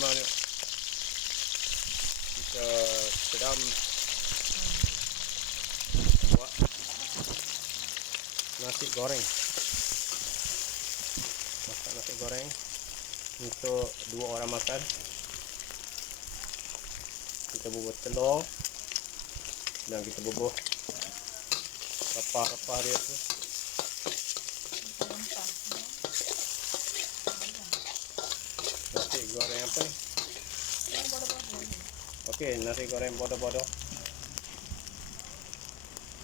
memang kita sedang buat nasi goreng. Masak nasi goreng untuk 2 orang makan. Kita bubuh telur dan kita bubuh rempah-rempah dia tu. Nasi goreng apa ni? Okey, nasi goreng bodoh-bodoh.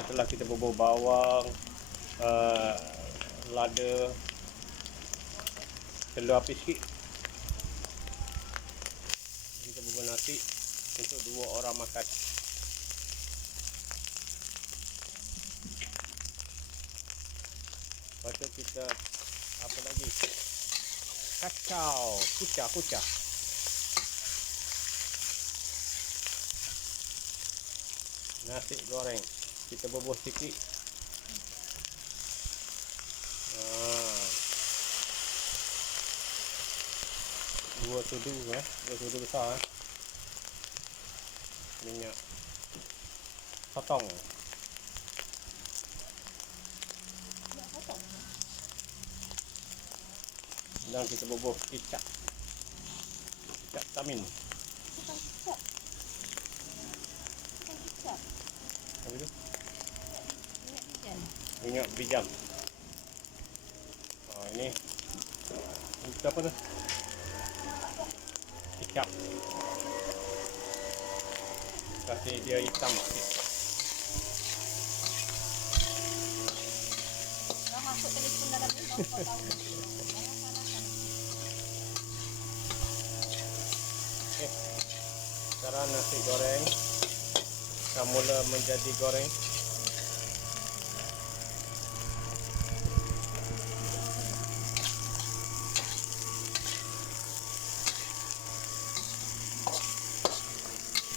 Setelah kita bubuh bawang, lada, telur api sikit, kita bubuh nasi untuk 2 orang makan. Lepas tu kita apa lagi? Kacau, kucah. Nasi goreng kita bubuh sikit. 2 sudu 2 sudu besar minyak potong. Dan kita bubuh kicap tamin. Apa itu? Minyak bijam. Ini kita apa tu? Kicap. Kasih dia hitam sikit. Dah masuk telefon dalam ni, kau tahu. Okey. Sekarang nasi goreng dah mula menjadi goreng.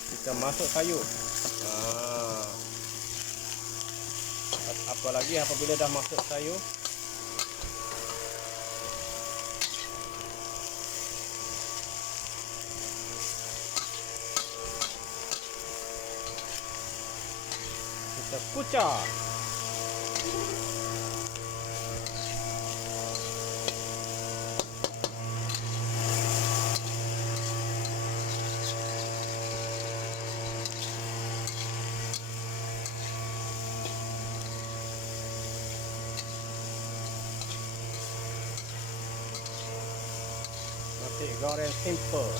Kita masuk sayur. Apa lagi apabila dah masuk sayur, kita kucah. Nasi goreng simple.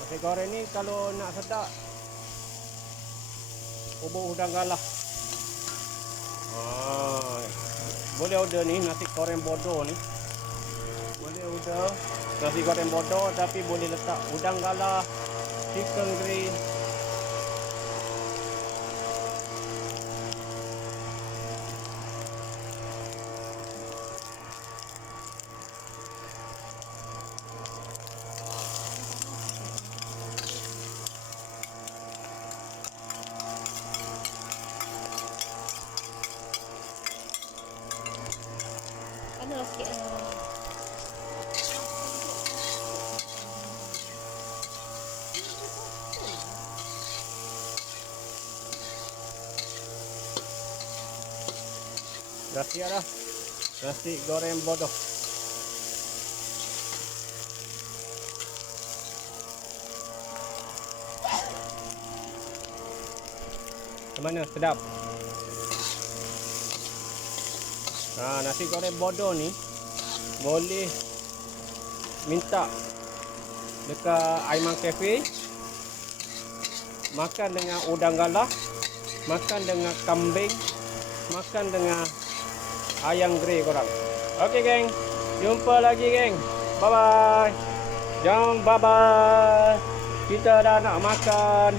Nasi goreng ni kalau nak sedap, bubuh udang galah. Boleh order ni nasi goreng bodoh ni. Boleh order nasi goreng bodoh tapi boleh letak udang galah, chicken grill. Panas sikit. Dah siap dah nasi goreng bodoh. Macam mana? Sedap? Nasi goreng bodoh ni boleh minta dekat Aiman Cafe, makan dengan udang galah, makan dengan kambing, makan dengan ayam grey korang. Okey geng, jumpa lagi geng. Bye bye. Jom, bye-bye. Kita dah nak makan.